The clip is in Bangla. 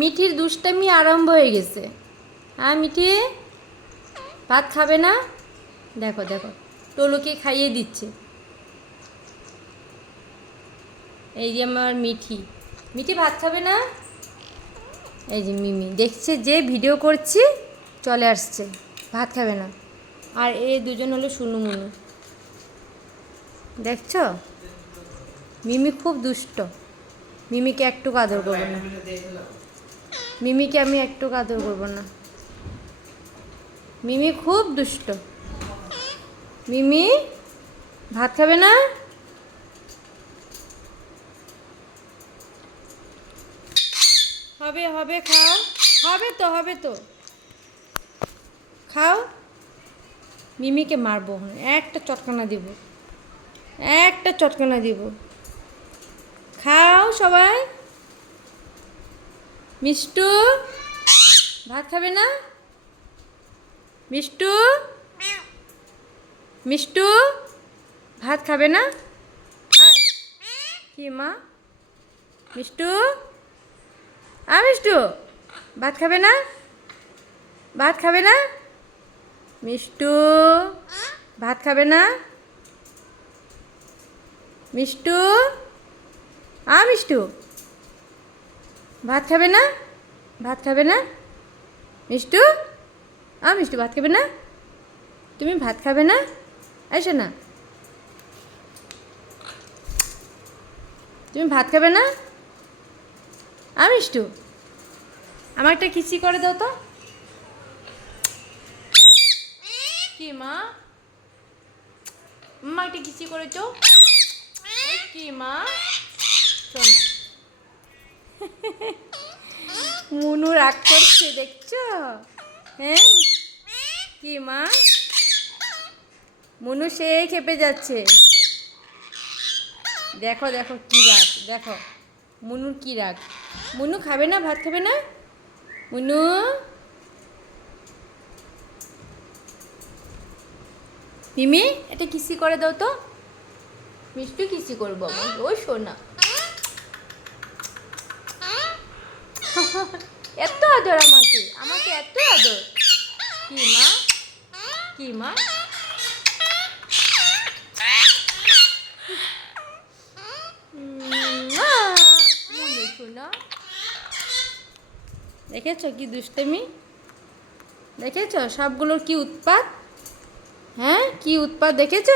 মিঠির দুষ্টামি আরম্ভ হয়ে গেছে। হ্যাঁ মিঠি, ভাত খাবে না? দেখো দেখো, টোলুকে খাইয়ে দিচ্ছে। এই যে আমার মিঠি, মিঠি ভাত খাবে না? এই যে মিমি দেখছে যে ভিডিও করছি, চলে আসছে, ভাত খাবে না। আর এই দুজন হলো শুনু মুনু, দেখছো? মিমি খুব দুষ্ট, মিমিকে একটু আদর করবো না, মিমিকে আমি একটু আদর করবো না। মিমি খুব দুষ্ট। মিমি ভাত খাবে না? হবে হবে, খাও, হবে তো হবে তো, খাও। মিমিকে মারবো, একটা চটকানা দিব, একটা চটকানা দিব। খাও সবাই। মিষ্টু ভাত খাবে না? মিষ্টু, মিষ্টু ভাত খাবে না? কি মা? মিষ্টু, মিষ্টু ভাত খাবে না? ভাত খাবে না? মিষ্টু ভাত খাবে না? মিষ্টু, মিষ্টু ভাত খাবে না? ভাত খাবে না? মিষ্টু, মিষ্টু ভাত খাবে না? তুমি ভাত খাবে না? এসো না, তুমি ভাত খাবে না? মিষ্টু, আমার একটা কিসি করে দাও তো। কি মা? মা একটা কিসি করেছো? কি মা? শোন, মুনু রাগ করছে দেখছো? হ্যাঁ কি মা? মুনু সেই খেপে যাচ্ছে, দেখো দেখো কি রাগ, দেখো মুনুর কি রাগ। মুনু খাবে না, ভাত খাবে না? মুনু, মিমি এটা কিসি করে দাও তো। মিষ্টু কিসি করবো আমার, ওই শোনা। এত আদর আমাকে, আমাকে এত আদর। কি মা? কি মা? মনে শোনা, দেখেছ কি দুষ্টমি? দেখেছ সবগুলোর কি উৎপাত? হ্যাঁ কি উৎপাত দেখেছ?